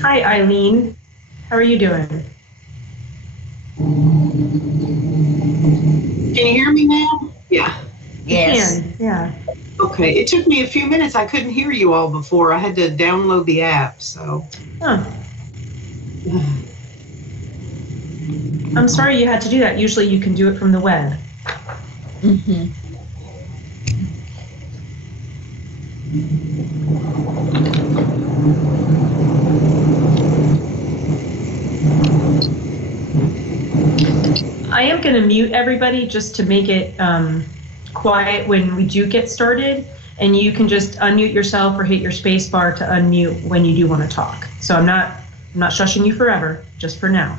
Hi, Eileen. How are you doing? Can you hear me now? Yeah. Yes. Yeah. Okay. It took me a few minutes. I couldn't hear you all before. I had to download the app, so. Huh. I'm sorry you had to do that. Usually you can do it from the web. Mm-hmm. I am going to mute everybody just to make it quiet when we do get started, and you can just unmute yourself or hit your space bar to unmute when you do want to talk. So I'm not shushing you forever, just for now.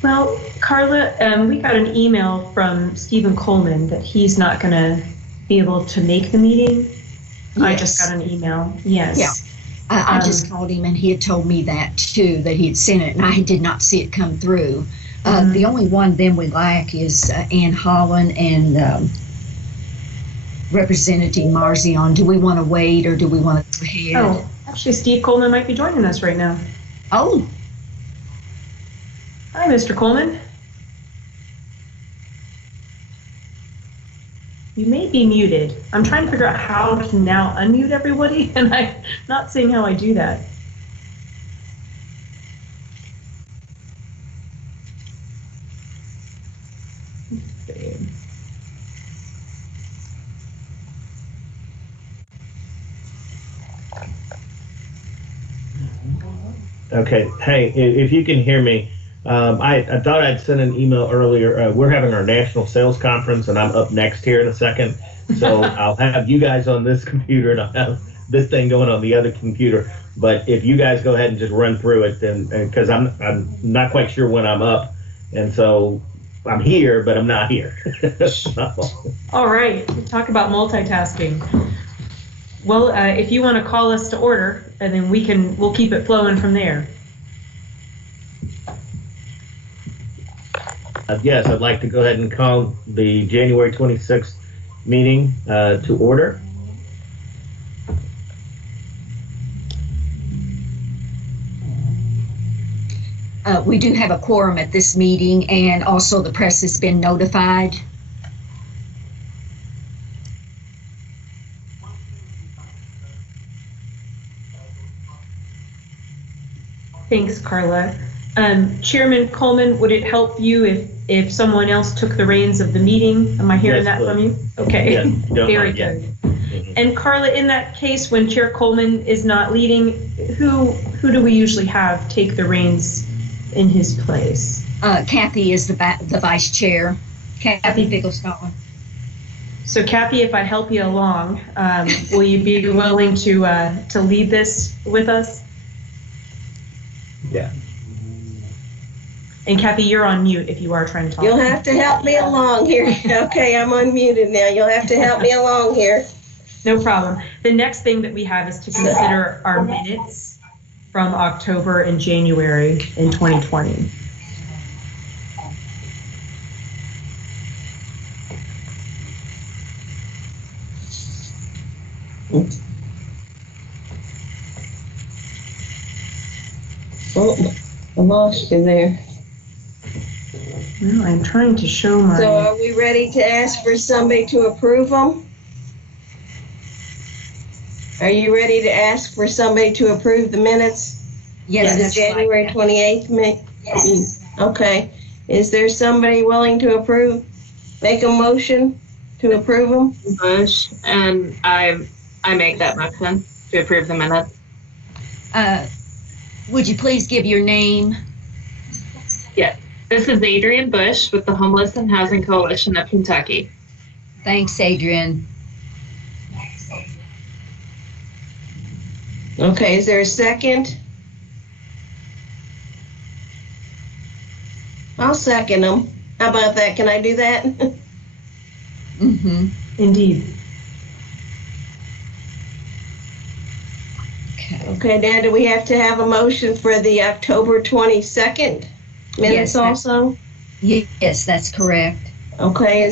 Well, Carla, we got an email from Stephen Coleman that he's not going to be able to make the meeting. Yes. I just got an email. Yes. Yeah. I just called him and he had told me that too, that he had sent it, and I did not see it come through. The only one then we lack is Ann Holland and Representative Marzion. Do we want to wait or do we want to go ahead? Oh, actually, Steve Coleman might be joining us right now. Oh. Hi, Mr. Coleman. You may be muted. I'm trying to figure out how to now unmute everybody, and I'm not seeing how I do that. Okay. Hey, if you can hear me, I thought I'd sent an email earlier. We're having our national sales conference, and I'm up next here in a second. So I'll have you guys on this computer, and I'll have this thing going on the other computer. But if you guys go ahead and just run through it, and because I'm not quite sure when I'm up, and so I'm here, but I'm not here. All right. Talk about multitasking. Well, if you want to call us to order, and then we'll keep it flowing from there. Yes, I'd like to go ahead and call the January 26th meeting to order. We do have a quorum at this meeting, and also the press has been notified. Thanks, Carla. Chairman Coleman, would it help you if someone else took the reins of the meeting? Am I hearing that from you? Okay, yes, very good. And Carla, in that case, when Chair Coleman is not leading, who do we usually have take the reins in his place? Kathy is the vice chair. Kathy Bigglestalker. So Kathy, if I help you along, will you be willing to lead this with us? Yeah. And Kathy, you're on mute if you are trying to talk. You'll have to help me along here. Okay, I'm unmuted now. You'll have to help me along here. No problem. The next thing that we have is to consider our minutes from October and January in 2020. Oh, I lost you there. Well, I'm trying to show my. So are we ready to ask for somebody to approve them? Are you ready to ask for somebody to approve the minutes? Yes, The that's January right. 28th? Yes. Okay. Is there somebody willing to approve? Make a motion to approve them? Bush, and I make that motion to approve the minutes. Would you please give your name? Yes. This is Adrian Bush with the Homeless and Housing Coalition of Kentucky. Thanks, Adrian. Okay, is there a second? I'll second them. How about that? Can I do that? Mm-hmm. Indeed. Okay. Okay, now do we have to have a motion for the October 22nd minutes Yes, also? Yes, that's correct. Okay,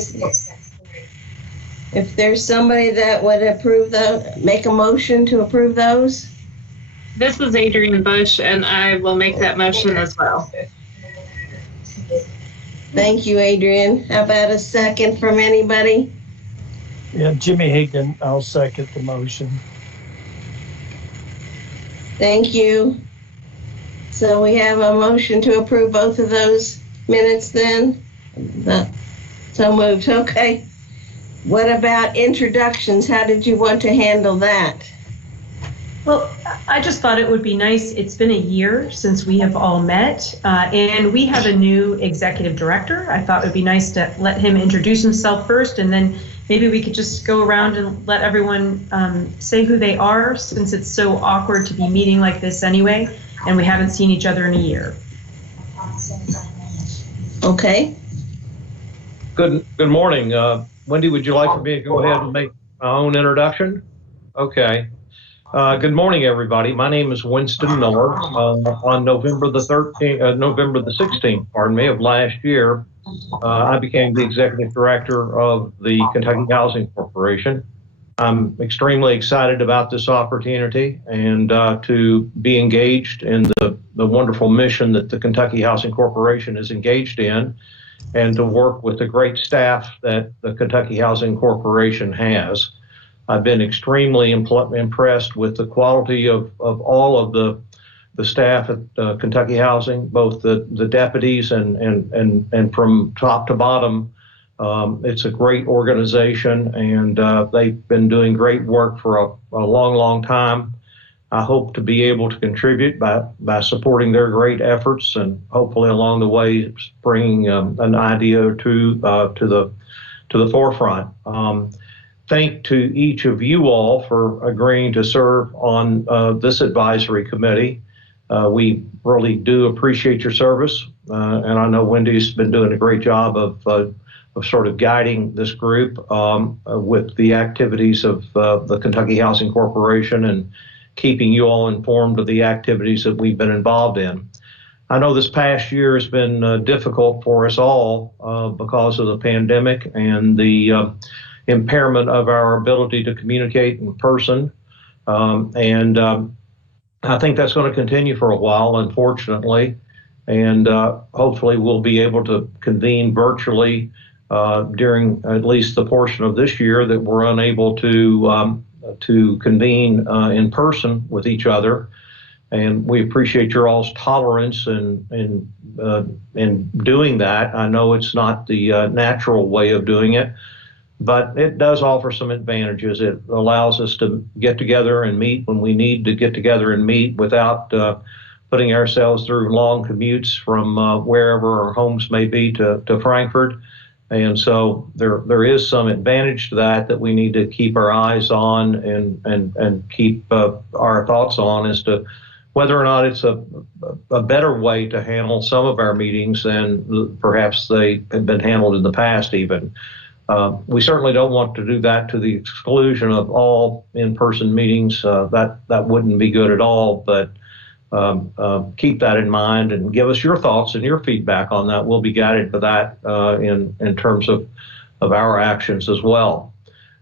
if there's somebody that would approve make a motion to approve those? This is Adrian Bush, and I will make that motion as well. Thank you, Adrian. How about a second from anybody? Yeah, Jimmy Higdon, I'll second the motion. Thank you. So we have a motion to approve both of those minutes then? So moved, okay. What about introductions? How did you want to handle that? Well, I just thought it would be nice. It's been a year since we have all met, and we have a new executive director. I thought it would be nice to let him introduce himself first, and then maybe we could just go around and let everyone say who they are, since it's so awkward to be meeting like this anyway, and we haven't seen each other in a year. Okay. Good morning. Wendy, would you like for me to go ahead and make my own introduction? Okay. Good morning, everybody. My name is Winston Miller. On November the 16th, of last year, I became the executive director of the Kentucky Housing Corporation. I'm extremely excited about this opportunity and to be engaged in the wonderful mission that the Kentucky Housing Corporation is engaged in, and to work with the great staff that the Kentucky Housing Corporation has. I've been extremely impressed with the quality of all of the staff at Kentucky Housing, both the deputies and from top to bottom. It's a great organization, and they've been doing great work for a long, long time. I hope to be able to contribute by supporting their great efforts, and hopefully along the way bringing an idea or two to the forefront. Thank to each of you all for agreeing to serve on this advisory committee. We really do appreciate your service, and I know Wendy's been doing a great job of sort of guiding this group with the activities of the Kentucky Housing Corporation and keeping you all informed of the activities that we've been involved in. I know this past year has been difficult for us all because of the pandemic and the impairment of our ability to communicate in person. And I think that's going to continue for a while, unfortunately. And hopefully we'll be able to convene virtually during at least the portion of this year that we're unable to convene in person with each other. And we appreciate your all's tolerance in doing that. I know it's not the natural way of doing it, but it does offer some advantages. It allows us to get together and meet when we need to get together and meet without putting ourselves through long commutes from wherever our homes may be to Frankfort. And so there is some advantage to that we need to keep our eyes on and keep our thoughts on as to whether or not it's a better way to handle some of our meetings than perhaps they have been handled in the past even. We certainly don't want to do that to the exclusion of all in-person meetings. That wouldn't be good at all, but keep that in mind and give us your thoughts and your feedback on that. We'll be guided by that in terms of our actions as well.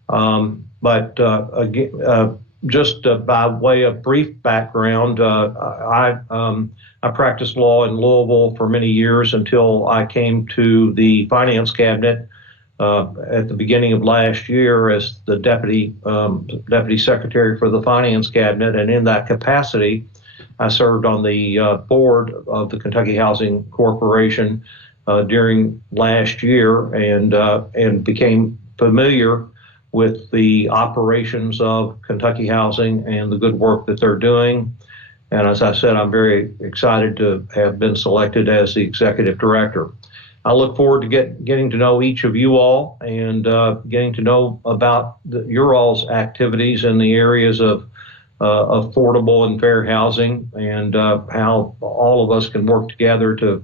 But again, just by way of brief background, I practiced law in Louisville for many years until I came to the Finance Cabinet at the beginning of last year as the Deputy Secretary for the Finance Cabinet, and in that capacity, I served on the board of the Kentucky Housing Corporation during last year and became familiar with the operations of Kentucky Housing and the good work that they're doing. And as I said, I'm very excited to have been selected as the executive director. I look forward to getting to know each of you all and getting to know about your all's activities in the areas of affordable and fair housing and how all of us can work together to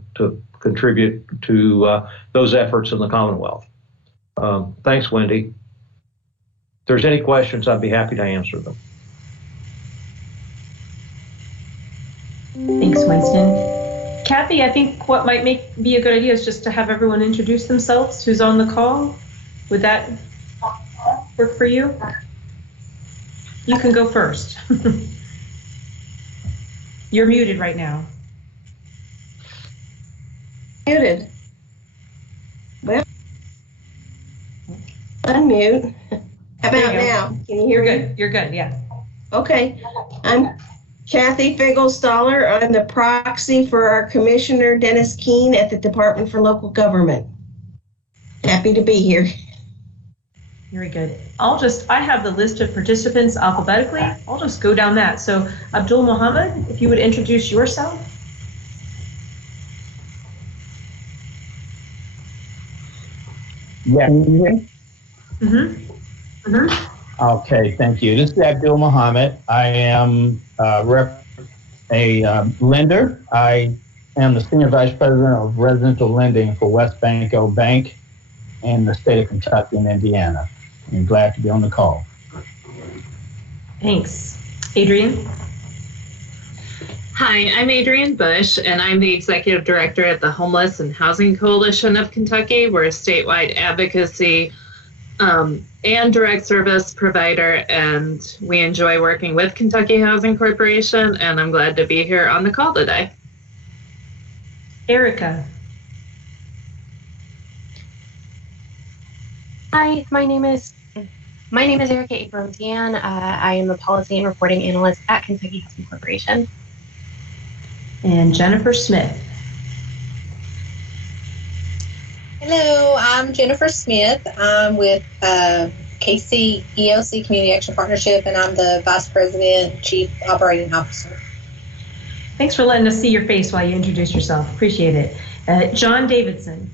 contribute to those efforts in the Commonwealth. Thanks, Wendy. If there's any questions, I'd be happy to answer them. Thanks, Winston. Kathy, I think what might be a good idea is just to have everyone introduce themselves who's on the call. Would that work for you? You can go first. You're muted right now. Muted. Well, unmute. How about now? Can you hear me? You're good, yeah. Okay. I'm Kathy Fingelstaller. I'm the proxy for our Commissioner Dennis Keene at the Department for Local Government. Happy to be here. Very good. I have the list of participants alphabetically. I'll just go down that. So Abdul Muhammad, if you would introduce yourself. Yeah. Mm-hmm. Mm-hmm. Okay, thank you. This is Abdul Muhammad. I am a lender. I am the Senior Vice President of Residential Lending for West Banco Bank in the state of Kentucky and Indiana. I'm glad to be on the call. Thanks. Adrian? Hi, I'm Adrian Bush, and I'm the Executive Director at the Homeless and Housing Coalition of Kentucky. We're a statewide advocacy and direct service provider, and we enjoy working with Kentucky Housing Corporation, and I'm glad to be here on the call today. Erica? Hi, my name is Erica Abrams-Yan. I am a policy and reporting analyst at Kentucky Housing Corporation. And Jennifer Smith. Hello, I'm Jennifer Smith. I'm with KC ELC Community Action Partnership, and I'm the Vice President, Chief Operating Officer. Thanks for letting us see your face while you introduce yourself. Appreciate it. John Davidson.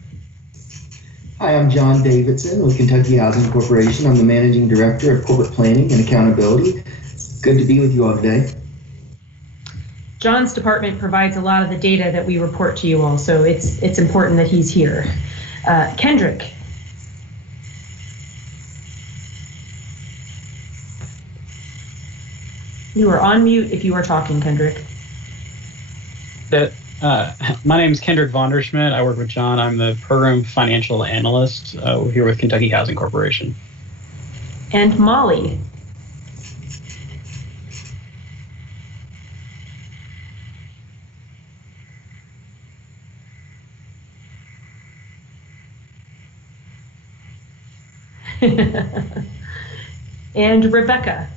Hi, I'm John Davidson with Kentucky Housing Corporation. I'm the Managing Director of Corporate Planning and Accountability. Good to be with you all today. John's department provides a lot of the data that we report to you all, so it's important that he's here. Kendrick. You are on mute if you are talking, Kendrick. My name is Kendrick Vonderschmidt. I work with John. I'm the Program Financial Analyst here with Kentucky Housing Corporation. And Molly. And Rebecca.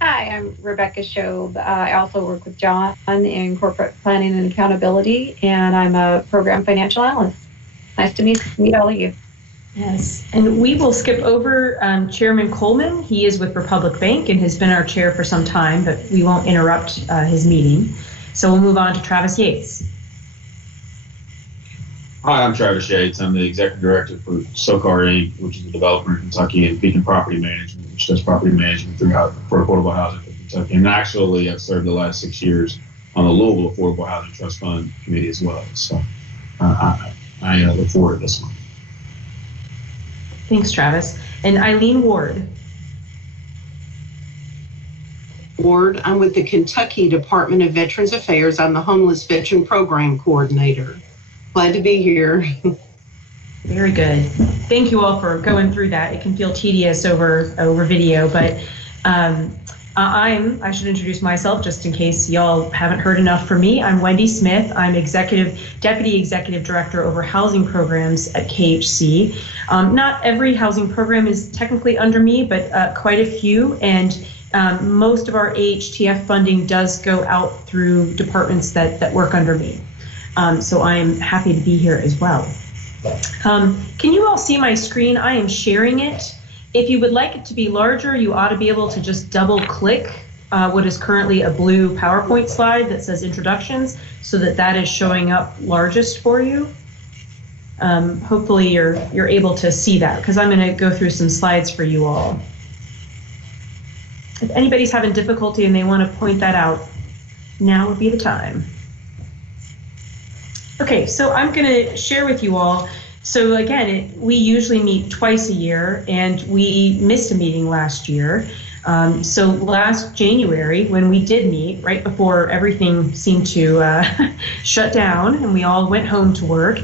Hi, I'm Rebecca Shobe. I also work with John in corporate planning and accountability, and I'm a program financial analyst. Nice to meet all of you. Yes, and we will skip over Chairman Coleman. He is with Republic Bank and has been our chair for some time, but we won't interrupt his meeting. So we'll move on to Travis Yates. Hi, I'm Travis Yates. I'm the executive director for SoCar Inc., which is a developer in Kentucky, and Beacon Property Management, which does property management for affordable housing for Kentucky. And actually, I've served the last 6 years on the Louisville Affordable Housing Trust Fund Committee as well. So I look forward to this one. Thanks, Travis. And Eileen Ward. I'm with the Kentucky Department of Veterans Affairs. I'm the Homeless Veteran Program Coordinator. Glad to be here. Very good. Thank you all for going through that. It can feel tedious over video, but I should introduce myself just in case y'all haven't heard enough from me. I'm Wendy Smith. I'm Deputy Executive Director over Housing Programs at KHC. Not every housing program is technically under me, but quite a few, and most of our AHTF funding does go out through departments that work under me. So I'm happy to be here as well. Can you all see my screen? I am sharing it. If you would like it to be larger, you ought to be able to just double click what is currently a blue PowerPoint slide that says introductions, so that is showing up largest for you. Hopefully you're able to see that, because I'm going to go through some slides for you all. If anybody's having difficulty and they want to point that out, now would be the time. Okay, so I'm going to share with you all. So again, we usually meet twice a year, and we missed a meeting last year. So last January, when we did meet, right before everything seemed to shut down and we all went home to work,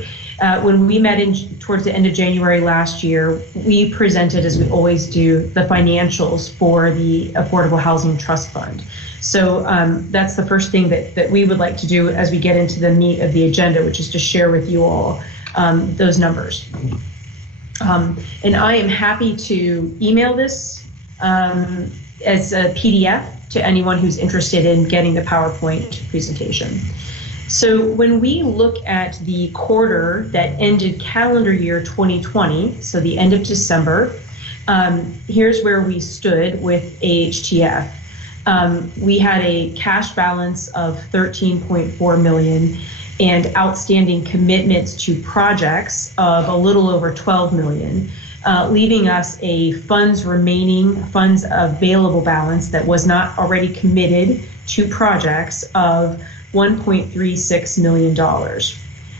when we met towards the end of January last year, we presented, as we always do, the financials for the Affordable Housing Trust Fund. So that's the first thing that we would like to do as we get into the meat of the agenda, which is to share with you all those numbers. And I am happy to email this as a PDF to anyone who's interested in getting the PowerPoint presentation. So when we look at the quarter that ended calendar year 2020, so the end of December, here's where we stood with AHTF. We had a cash balance of $13.4 million and outstanding commitments to projects of a little over $12 million, leaving us a funds available balance that was not already committed to projects of $1.36 million.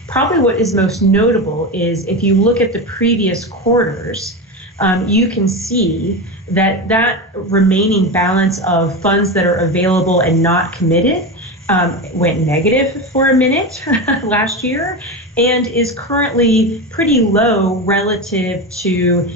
Probably what is most notable is if you look at the previous quarters, you can see that remaining balance of funds that are available and not committed went negative for a minute last year, and is currently pretty low relative to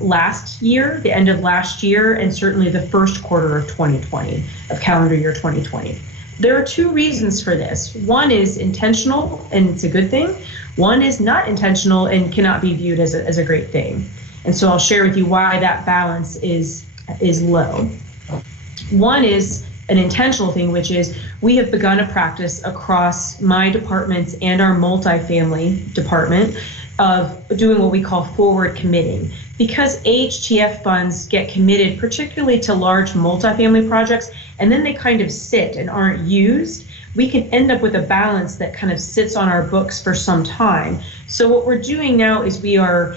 last year, the end of last year, and certainly the first quarter of 2020, of calendar year 2020. There are two reasons for this. One is intentional, and it's a good thing. One is not intentional and cannot be viewed as a great thing. And so I'll share with you why that balance is low. One is an intentional thing, which is we have begun a practice across my departments and our multifamily department of doing what we call forward committing. Because AHTF funds get committed particularly to large multifamily projects, and then they kind of sit and aren't used, we can end up with a balance that kind of sits on our books for some time. So what we're doing now is we are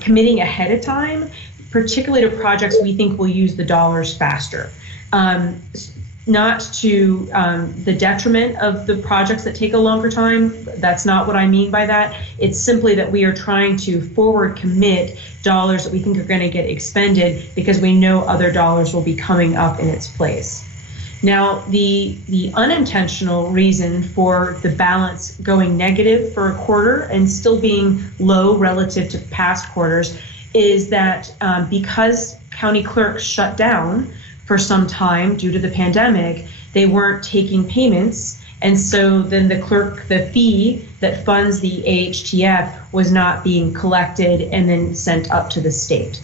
committing ahead of time, particularly to projects we think will use the dollars faster. Not to the detriment of the projects that take a longer time. That's not what I mean by that. It's simply that we are trying to forward commit dollars that we think are going to get expended because we know other dollars will be coming up in its place. Now, the unintentional reason for the balance going negative for a quarter and still being low relative to past quarters is that because county clerks shut down for some time due to the pandemic, they weren't taking payments. And so then the fee that funds the AHTF was not being collected and then sent up to the state.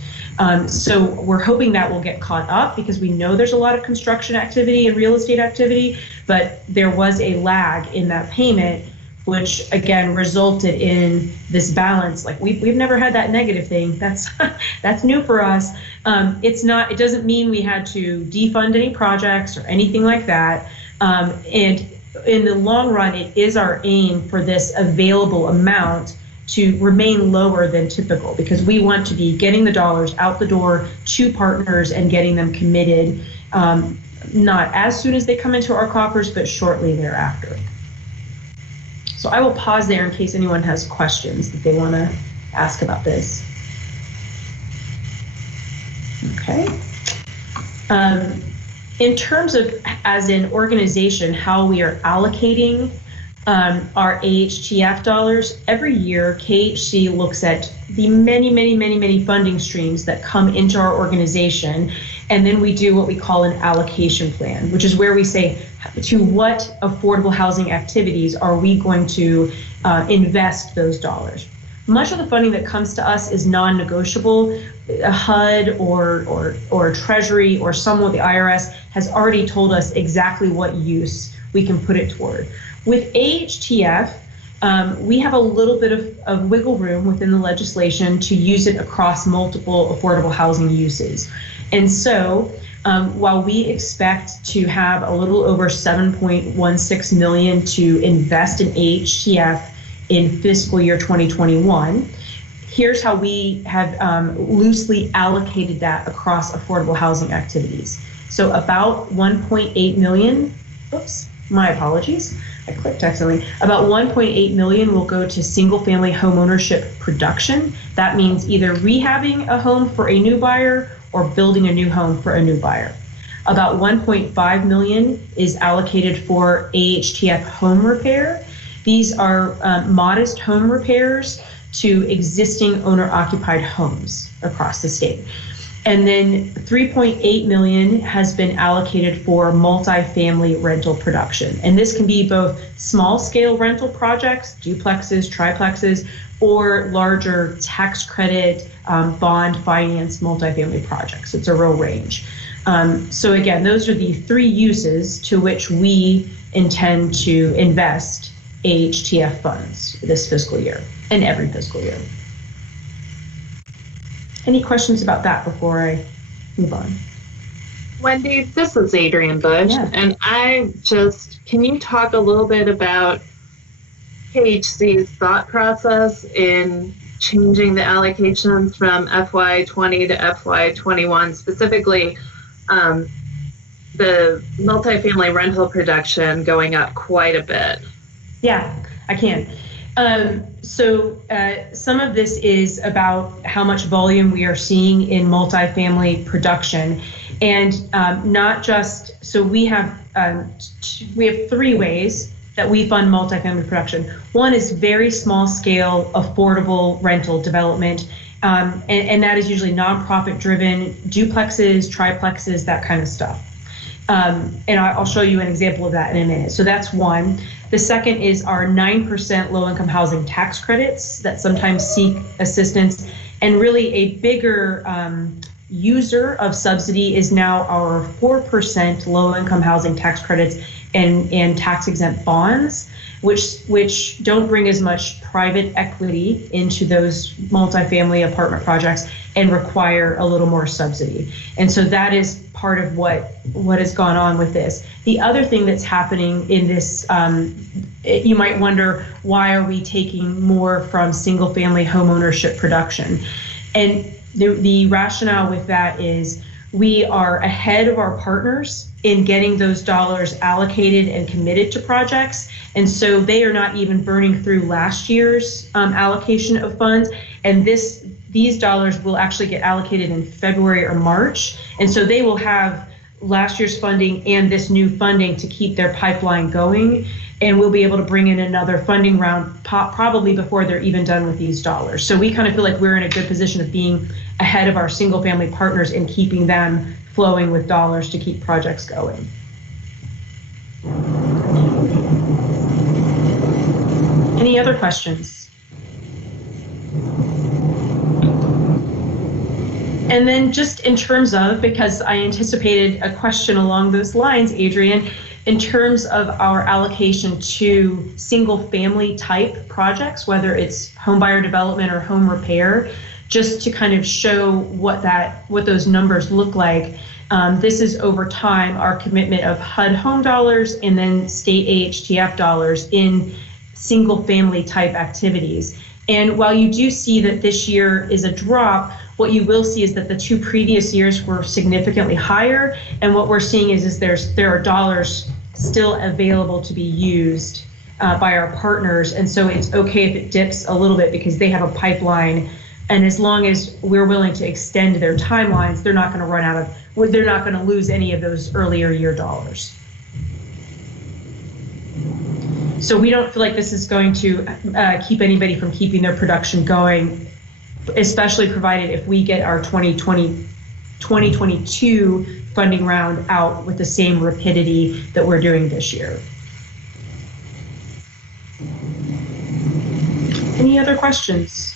So we're hoping that will get caught up because we know there's a lot of construction activity and real estate activity, but there was a lag in that payment, which again resulted in this balance. Like we've never had that negative thing. That's new for us. It doesn't mean we had to defund any projects or anything like that. And in the long run, it is our aim for this available amount to remain lower than typical, because we want to be getting the dollars out the door to partners and getting them committed, not as soon as they come into our coffers, but shortly thereafter. So I will pause there in case anyone has questions that they want to ask about this. Okay. In terms of, as an organization, how we are allocating our AHTF dollars, every year KHC looks at the many funding streams that come into our organization, and then we do what we call an allocation plan, which is where we say to what affordable housing activities are we going to invest those dollars. Much of the funding that comes to us is non-negotiable. HUD or Treasury or someone, the IRS, has already told us exactly what use we can put it toward. With AHTF, we have a little bit of wiggle room within the legislation to use it across multiple affordable housing uses. And so while we expect to have a little over $7.16 million to invest in AHTF in fiscal year 2021, here's how we have loosely allocated that across affordable housing activities. So about 1.8 million, oops, my apologies, I clicked accidentally. About 1.8 million will go to single family homeownership production. That means either rehabbing a home for a new buyer or building a new home for a new buyer. About 1.5 million is allocated for AHTF home repair. These are modest home repairs to existing owner-occupied homes across the state. And then 3.8 million has been allocated for multifamily rental production. And this can be both small-scale rental projects, duplexes, triplexes, or larger tax credit, bond finance multifamily projects. It's a real range. So again, those are the three uses to which we intend to invest AHTF funds this fiscal year and every fiscal year. Any questions about that before I move on? Wendy, this is Adrienne Bush, and can you talk a little bit about KHC's thought process in changing the allocations from FY20 to FY21, specifically the multifamily rental production going up quite a bit? Yeah, I can. So some of this is about how much volume we are seeing in multifamily production, and not just, so we have three ways that we fund multifamily production. One is very small scale, affordable rental development, and that is usually nonprofit driven, duplexes, triplexes, that kind of stuff. And I'll show you an example of that in a minute. So that's one. The second is our 9% low-income housing tax credits that sometimes seek assistance. And really a bigger user of subsidy is now our 4% low-income housing tax credits and tax-exempt bonds, which don't bring as much private equity into those multifamily apartment projects and require a little more subsidy. And so that is part of what has gone on with this. The other thing that's happening in this, you might wonder, why are we taking more from single family homeownership production? And the rationale with that is we are ahead of our partners in getting those dollars allocated and committed to projects. And so they are not even burning through last year's allocation of funds. And these dollars will actually get allocated in February or March. And so they will have last year's funding and this new funding to keep their pipeline going. And we'll be able to bring in another funding round probably before they're even done with these dollars. So we kind of feel like we're in a good position of being ahead of our single family partners and keeping them flowing with dollars to keep projects going. Any other questions? And then just in terms of, because I anticipated a question along those lines, Adrienne, in terms of our allocation to single family type projects, whether it's home buyer development or home repair, just to kind of show what those numbers look like. This is over time our commitment of HUD home dollars and then state AHTF dollars in single family type activities. And while you do see that this year is a drop, what you will see is that the 2 previous years were significantly higher. And what we're seeing is there are dollars still available to be used by our partners. And so it's okay if it dips a little bit because they have a pipeline. And as long as we're willing to extend their timelines, they're not going to they're not going to lose any of those earlier year dollars. So we don't feel like this is going to keep anybody from keeping their production going, especially provided if we get our 2022 funding round out with the same rapidity that we're doing this year. Any other questions?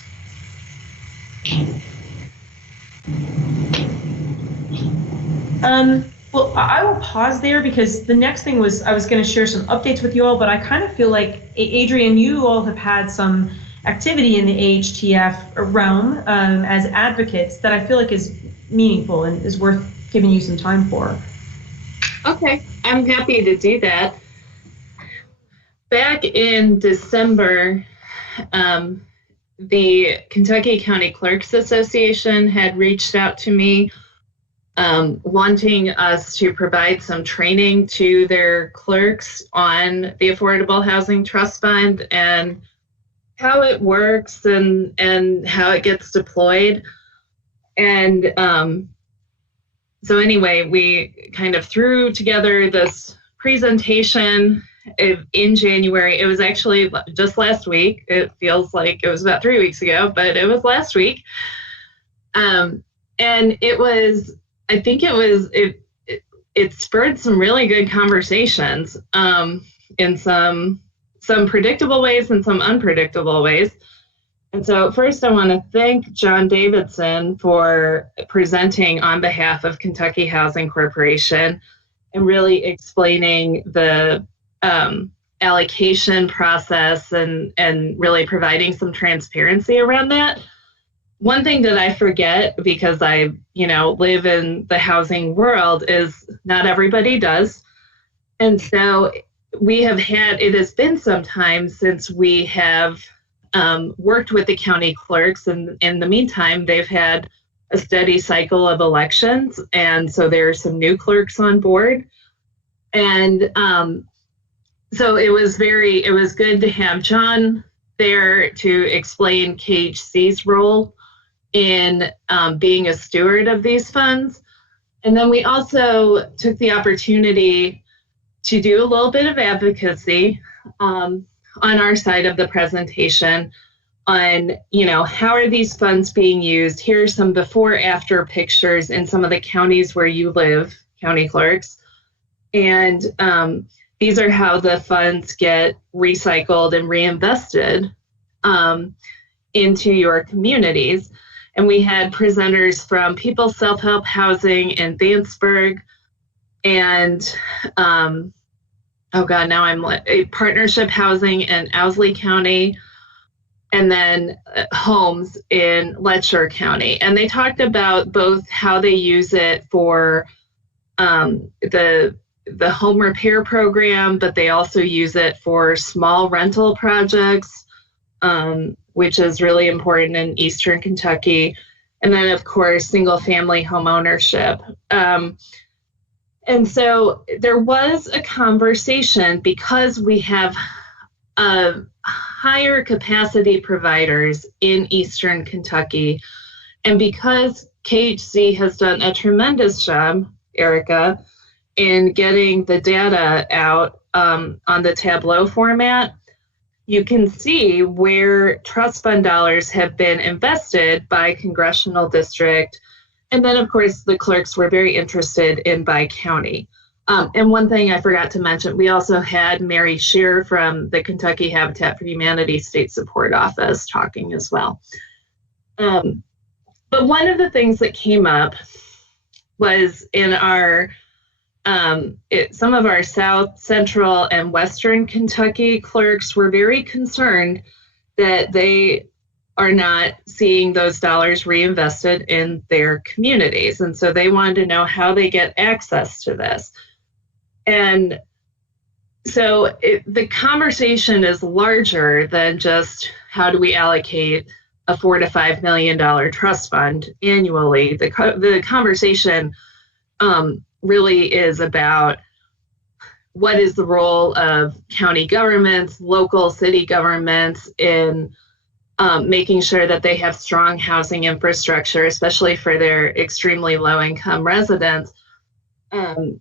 Well, I will pause there because the next thing was I was going to share some updates with you all, but I kind of feel like, Adrian, you all have had some activity in the AHTF realm as advocates that I feel like is meaningful and is worth giving you some time for. Okay, I'm happy to do that. Back in December, the Kentucky County Clerks Association had reached out to me wanting us to provide some training to their clerks on the Affordable Housing Trust Fund and how it works and how it gets deployed. And so anyway, we kind of threw together this presentation in January. It was actually just last week. It feels like it was about 3 weeks ago, but it was last week. And it was, I think it spurred some really good conversations in some predictable ways and some unpredictable ways. And so first I want to thank John Davidson for presenting on behalf of Kentucky Housing Corporation and really explaining the allocation process and really providing some transparency around that. One thing that I forget, because I, live in the housing world, is not everybody does. And so it has been some time since we have worked with the county clerks, and in the meantime, they've had a steady cycle of elections. And so there are some new clerks on board. And so it was good to have John there to explain KHC's role in being a steward of these funds. And then we also took the opportunity to do a little bit of advocacy on our side of the presentation on, how are these funds being used? Here are some before-after pictures in some of the counties where you live, county clerks. And these are how the funds get recycled and reinvested into your communities. And we had presenters from People's Self-Help Housing in Vanceburg and, Partnership Housing in Owsley County, and then Homes in Letcher County. And they talked about both how they use it for the home repair program, but they also use it for small rental projects, which is really important in Eastern Kentucky. And then, of course, single family home ownership. And so there was a conversation, because we have higher capacity providers in Eastern Kentucky, and because KHC has done a tremendous job, Erica, in getting the data out on the Tableau format, you can see where trust fund dollars have been invested by congressional district. And then, of course, the clerks were very interested in by county. And one thing I forgot to mention, we also had Mary Shear from the Kentucky Habitat for Humanity State Support Office talking as well. But one of the things that came up was in our some of our South, Central, and Western Kentucky clerks were very concerned that they are not seeing those dollars reinvested in their communities. And so they wanted to know how they get access to this. And so the conversation is larger than just how do we allocate a $4 to $5 million trust fund annually. The conversation really is about what is the role of county governments, local city governments in making sure that they have strong housing infrastructure, especially for their extremely low-income residents. And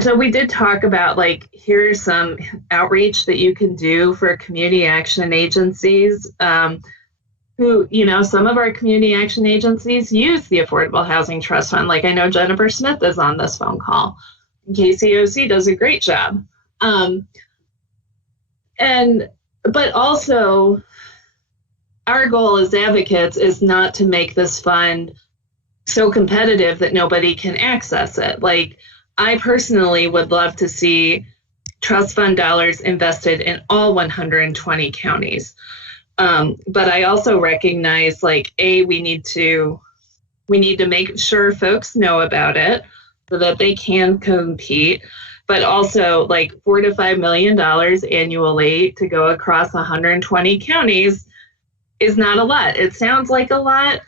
so we did talk about, like, here's some outreach that you can do for community action agencies who, you know, some of our community action agencies use the Affordable Housing Trust Fund. Like, I know Jennifer Smith is on this phone call. KCOC does a great job. But also, our goal as advocates is not to make this fund so competitive that nobody can access it. Like, I personally would love to see trust fund dollars invested in all 120 counties. But I also recognize, like, we need to make sure folks know about it so that they can compete. But also, like, $4 to $5 million annually to go across 120 counties is not a lot. It sounds like a lot,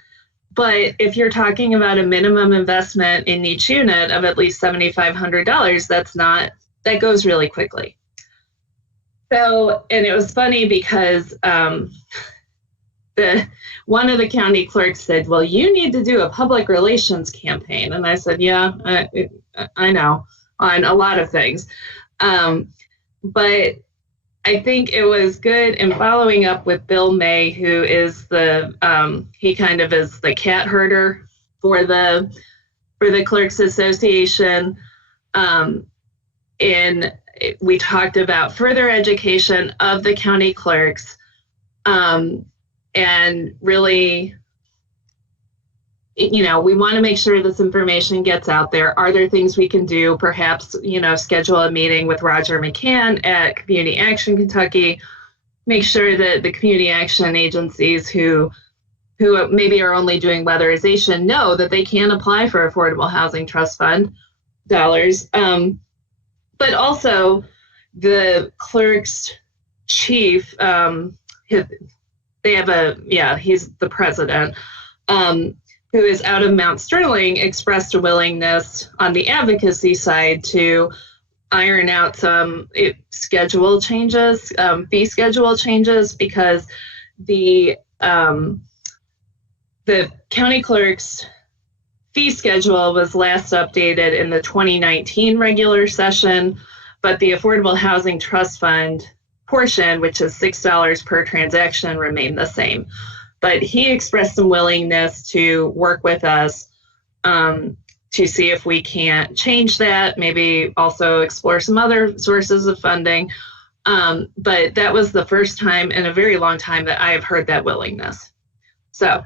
but if you're talking about a minimum investment in each unit of at least $7,500, that goes really quickly. So, and it was funny because one of the county clerks said, well, you need to do a public relations campaign. And I said, yeah, I know, on a lot of things. But I think it was good in following up with Bill May, who is he kind of is the cat herder for the Clerks Association. We talked about further education of the county clerks, and really, you know, we want to make sure this information gets out there. Are there things we can do? Perhaps, you know, schedule a meeting with Roger McCann at Community Action Kentucky. Make sure that the community action agencies who maybe are only doing weatherization know that they can apply for Affordable Housing Trust Fund dollars. But also the clerk's chief, he's the president, who is out of Mount Sterling, expressed a willingness on the advocacy side to iron out some fee schedule changes, because the county clerk's fee schedule was last updated in the 2019 regular session, but the Affordable Housing Trust Fund portion, which is $6 per transaction, remained the same. But he expressed some willingness to work with us to see if we can't change that, maybe also explore some other sources of funding. But that was the first time in a very long time that I have heard that willingness. So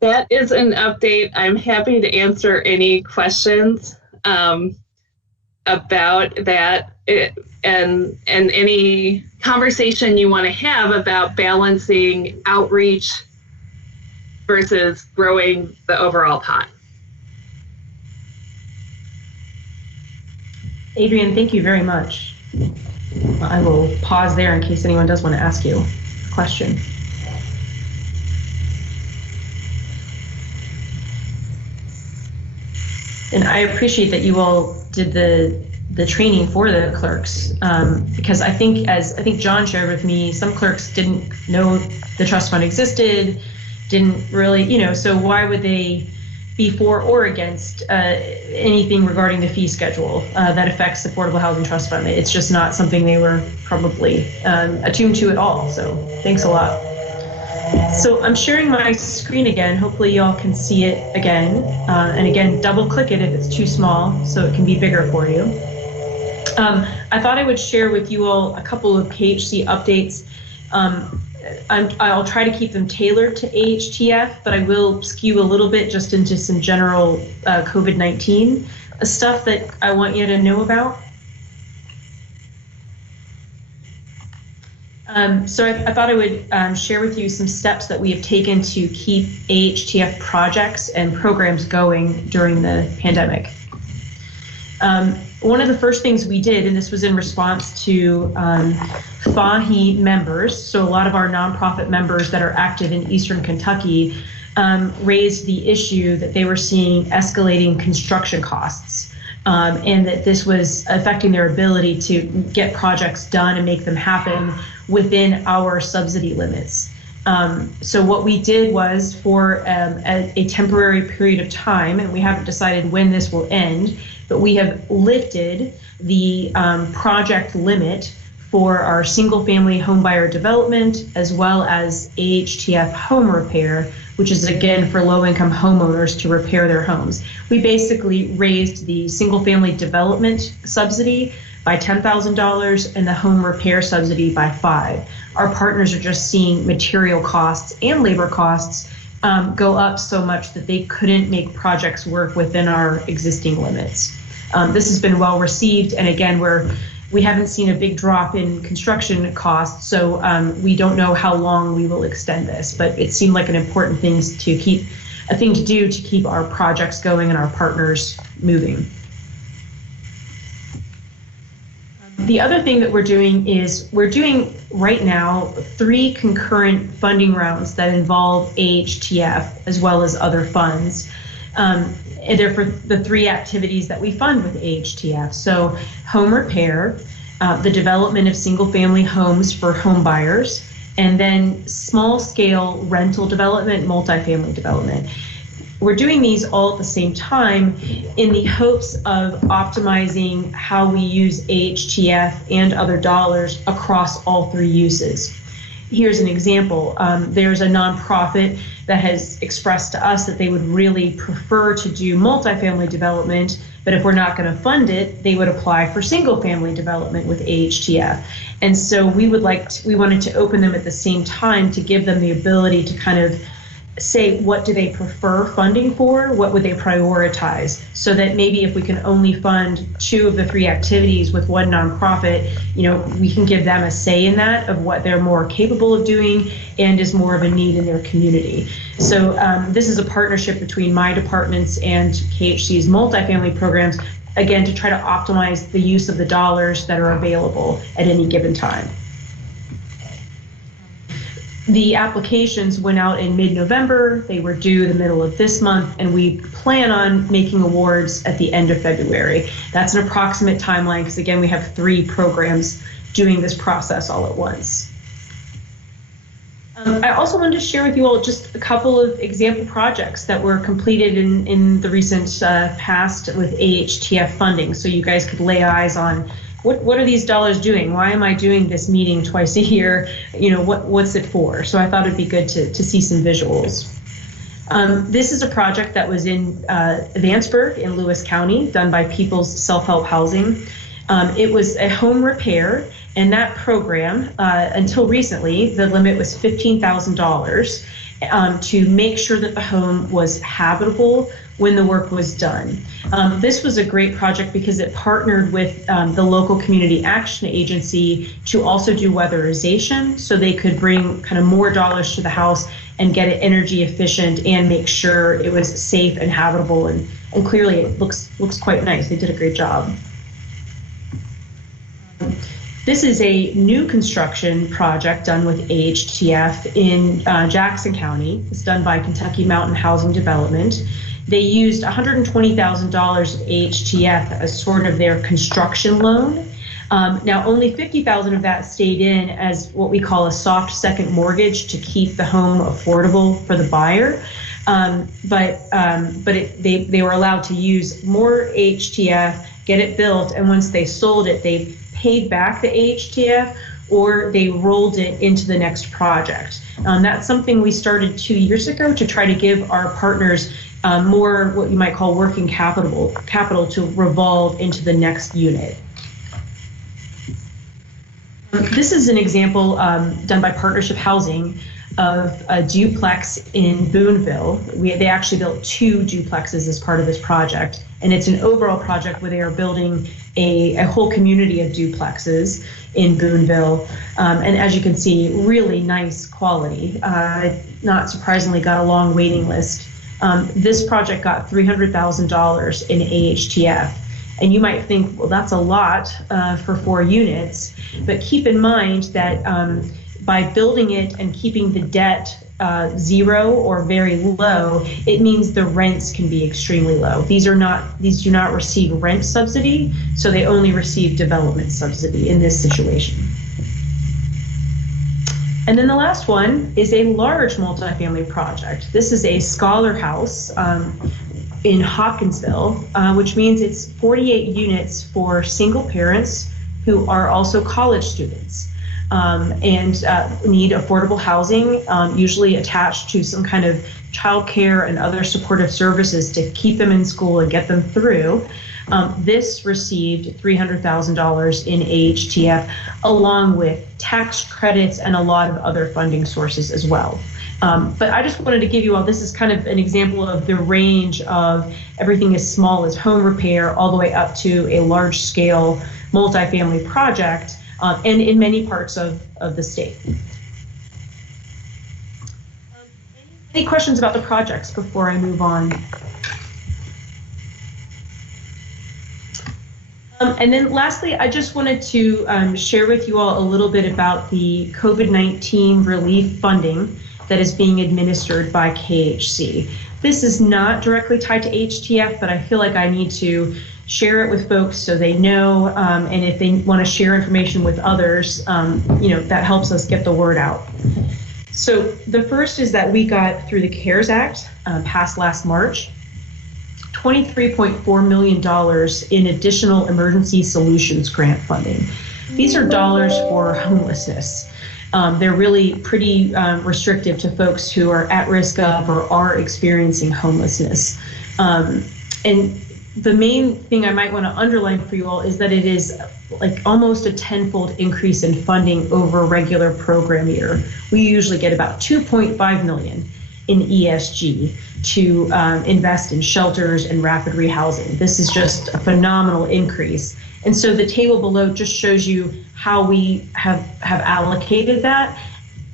that is an update. I'm happy to answer any questions about that and any conversation you want to have about balancing outreach versus growing the overall pot. Adrienne, thank you very much. I will pause there in case anyone does want to ask you a question. And I appreciate that you all did the training for the clerks, because I think John shared with me, some clerks didn't know the trust fund existed, didn't really, so why would they be for or against anything regarding the fee schedule that affects the Affordable Housing Trust Fund? It's just not something they were probably attuned to at all. So thanks a lot. So I'm sharing my screen again. Hopefully y'all can see it again. And again, double click it if it's too small so it can be bigger for you. I thought I would share with you all a couple of KHC updates. I'll try to keep them tailored to AHTF, but I will skew a little bit just into some general COVID-19 stuff that I want you to know about. So I thought I would share with you some steps that we have taken to keep AHTF projects and programs going during the pandemic. One of the first things we did, and this was in response to FAHI members, so a lot of our nonprofit members that are active in Eastern Kentucky raised the issue that they were seeing escalating construction costs. And that this was affecting their ability to get projects done and make them happen within our subsidy limits. So what we did was, for a temporary period of time, and we haven't decided when this will end, but we have lifted the project limit for our single-family homebuyer development, as well as AHTF home repair, which is again for low-income homeowners to repair their homes. We basically raised the single-family development subsidy by $10,000 and the home repair subsidy by $5,000. Our partners are just seeing material costs and labor costs go up so much that they couldn't make projects work within our existing limits. This has been well received, and again, we haven't seen a big drop in construction costs, so we don't know how long we will extend this, but it seemed like an important thing to do to keep our projects going and our partners moving. The other thing that we're doing is we're doing right now 3 concurrent funding rounds that involve AHTF as well as other funds. And they're for the 3 activities that we fund with AHTF. So home repair, the development of single-family homes for home buyers, and then small-scale rental development, multifamily development. We're doing these all at the same time in the hopes of optimizing how we use AHTF and other dollars across all 3 uses. Here's an example. There's a nonprofit that has expressed to us that they would really prefer to do multifamily development, but if we're not going to fund it, they would apply for single-family development with AHTF. And so we wanted to open them at the same time to give them the ability to kind of say, what do they prefer funding for? What would they prioritize? So that maybe if we can only fund 2 of the 3 activities with one nonprofit, we can give them a say in that, of what they're more capable of doing and is more of a need in their community. So this is a partnership between my departments and KHC's multifamily programs, again, to try to optimize the use of the dollars that are available at any given time. The applications went out in mid-November. They were due the middle of this month, and we plan on making awards at the end of February. That's an approximate timeline because, again, we have 3 programs doing this process all at once. I also wanted to share with you all just a couple of example projects that were completed in the recent past with AHTF funding, so you guys could lay eyes on what are these dollars doing? Why am I doing this meeting twice a year? What's it for? So I thought it'd be good to see some visuals. This is a project that was in Vanceburg in Lewis County, done by People's Self-Help Housing. It was a home repair, and that program, until recently, the limit was $15,000 to make sure that the home was habitable when the work was done. This was a great project because it partnered with the local community action agency to also do weatherization, so they could bring kind of more dollars to the house and get it energy efficient and make sure it was safe and habitable, and clearly it looks quite nice. They did a great job. This is a new construction project done with AHTF in Jackson County. It's done by Kentucky Mountain Housing Development. They used $120,000 of AHTF as sort of their construction loan. Now, only $50,000 of that stayed in as what we call a soft second mortgage to keep the home affordable for the buyer. But they were allowed to use more AHTF, get it built, and once they sold it, they paid back the AHTF or they rolled it into the next project. That's something we started 2 years ago to try to give our partners more what you might call working capital to revolve into the next unit. This is an example done by Partnership Housing. of a duplex in Boonville. They actually built 2 duplexes as part of this project, and it's an overall project where they are building a whole community of duplexes in Boonville. And as you can see, really nice quality. Not surprisingly, got a long waiting list. This project got $300,000 in AHTF. And you might think, well, that's a lot for 4 units. But keep in mind that by building it and keeping the debt zero or very low, it means the rents can be extremely low. These do not receive rent subsidy, so they only receive development subsidy in this situation. And then the last one is a large multifamily project. This is a scholar house in Hopkinsville, which means it's 48 units for single parents who are also college students. And need affordable housing, usually attached to some kind of childcare and other supportive services to keep them in school and get them through. This received $300,000 in AHTF, along with tax credits and a lot of other funding sources as well. But I just wanted to give you all, this is kind of an example of the range of everything as small as home repair all the way up to a large scale multifamily project. And in many parts of the state. Any questions about the projects before I move on? And then lastly, I just wanted to share with you all a little bit about the COVID-19 relief funding that is being administered by KHC. This is not directly tied to HTF, but I feel like I need to share it with folks so they know, and if they want to share information with others, that helps us get the word out. So the first is that we got, through the CARES Act, passed last March, $23.4 million in additional emergency solutions grant funding. These are dollars for homelessness. They're really pretty restrictive to folks who are at risk of or are experiencing homelessness. And the main thing I might want to underline for you all is that it is like almost a 10-fold increase in funding over a regular program year. We usually get about $2.5 million in ESG to invest in shelters and rapid rehousing. This is just a phenomenal increase. And so the table below just shows you how we have allocated that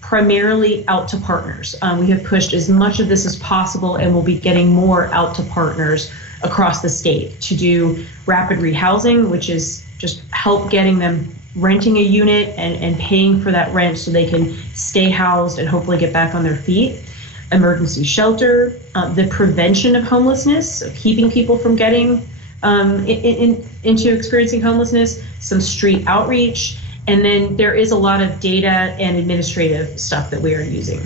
primarily out to partners. We have pushed as much of this as possible, and we'll be getting more out to partners across the state to do rapid rehousing, which is just help getting them renting a unit and paying for that rent so they can stay housed and hopefully get back on their feet. Emergency shelter, the prevention of homelessness, so keeping people from getting into experiencing homelessness, some street outreach, and then there is a lot of data and administrative stuff that we are using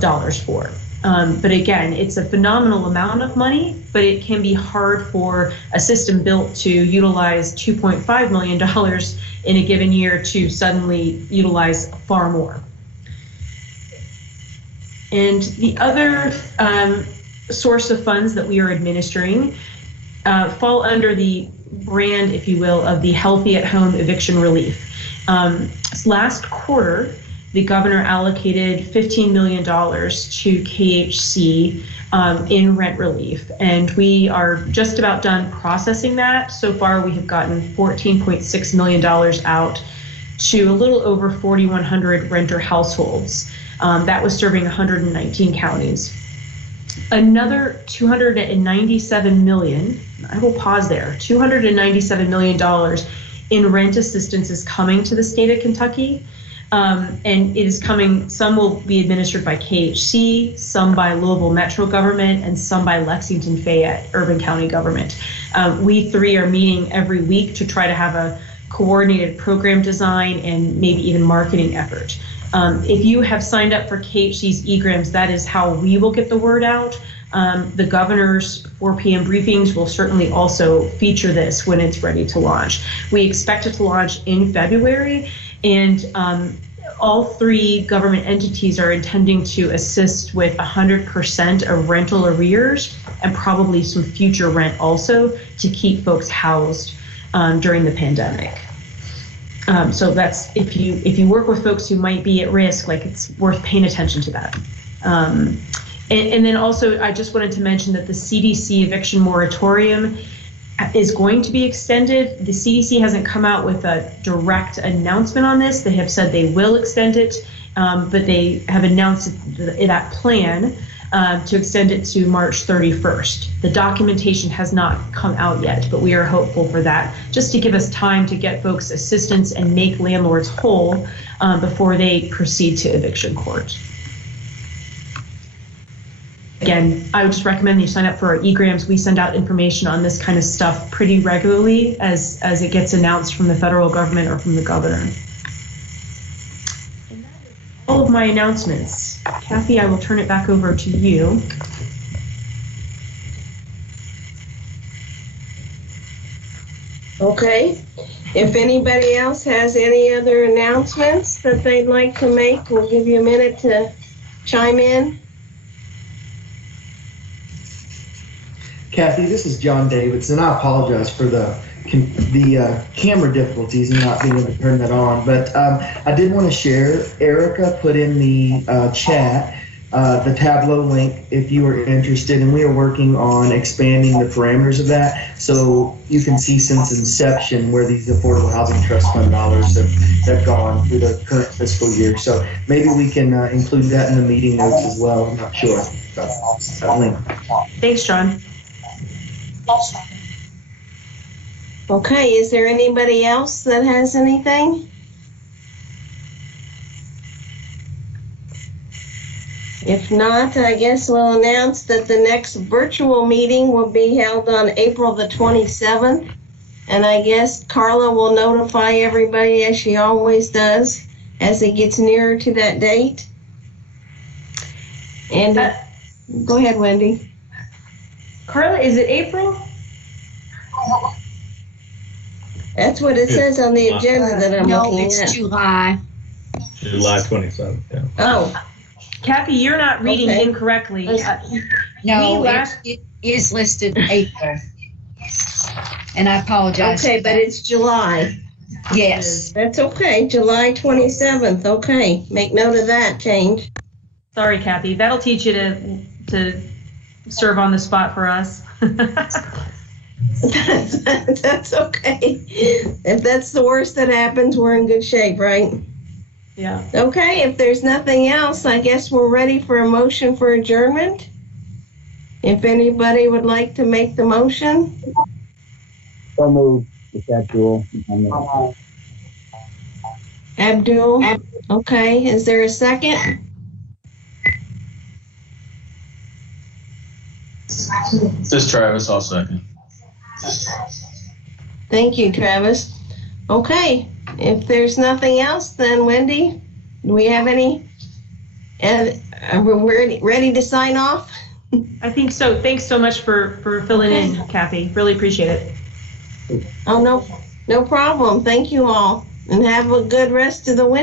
dollars for. But again, it's a phenomenal amount of money, but it can be hard for a system built to utilize $2.5 million in a given year to suddenly utilize far more. And the other source of funds that we are administering fall under the brand, if you will, of the Healthy at Home Eviction Relief. Last quarter, the governor allocated $15 million to KHC in rent relief, and we are just about done processing that. So far, we have gotten $14.6 million out to a little over 4,100 renter households. That was serving 119 counties. Another $297 million, I will pause there, $297 million in rent assistance is coming to the state of Kentucky. And it is coming, some will be administered by KHC, some by Louisville Metro government, and some by Lexington Fayette Urban County government. We three are meeting every week to try to have a coordinated program design and maybe even marketing effort. If you have signed up for KHC's eGrams, that is how we will get the word out. The governor's 4 p.m. briefings will certainly also feature this when it's ready to launch. We expect it to launch in February, and all 3 government entities are intending to assist with 100% of rental arrears and probably some future rent also to keep folks housed during the pandemic. So that's if you work with folks who might be at risk, like it's worth paying attention to that. And then also, I just wanted to mention that the CDC eviction moratorium is going to be extended. The CDC hasn't come out with a direct announcement on this. They have said they will extend it, but they have announced that plan to extend it to March 31st. The documentation has not come out yet, but we are hopeful for that, just to give us time to get folks assistance and make landlords whole before they proceed to eviction court. Again, I would just recommend that you sign up for our egrams. We send out information on this kind of stuff pretty regularly as it gets announced from the federal government or from the governor. And that is all of my announcements. Kathy, I will turn it back over to you. Okay. If anybody else has any other announcements that they'd like to make, we'll give you a minute to chime in. Kathy, this is John Davidson. I apologize for the camera difficulties and not being able to turn that on. But I did want to share, Erica put in the chat the Tableau link if you are interested, and we are working on expanding the parameters of that so you can see since inception where these Affordable Housing Trust Fund dollars have gone through the current fiscal year. So maybe we can include that in the meeting notes as well. I'm not sure about that link. Thanks, John. Okay, is there anybody else that has anything? If not, I guess we'll announce that the next virtual meeting will be held on April the 27th. And I guess Carla will notify everybody, as she always does, as it gets nearer to that date. And go ahead, Wendy. Carla, is it April? That's what it says on the agenda that I'm looking at. No, it's July. July 27th. Yeah. Oh. Kathy, you're not reading incorrectly. No, it is listed April. And I apologize. Okay, but it's July. Yes. That's okay. July 27th. Okay. Make note of that change. Sorry, Kathy. That'll teach you to serve on the spot for us. That's okay. If that's the worst that happens, we're in good shape, right? Yeah. Okay, if there's nothing else, I guess we're ready for a motion for adjournment. If anybody would like to make the motion. So moved. It's Abdul. Abdul. Okay, is there a second? This is Travis, I'll second. Thank you, Travis. Okay, if there's nothing else, then Wendy, do we have any? And are we ready to sign off? I think so. Thanks so much for filling in, Kathy. Really appreciate it. Oh, no problem. Thank you all, and have a good rest of the winter.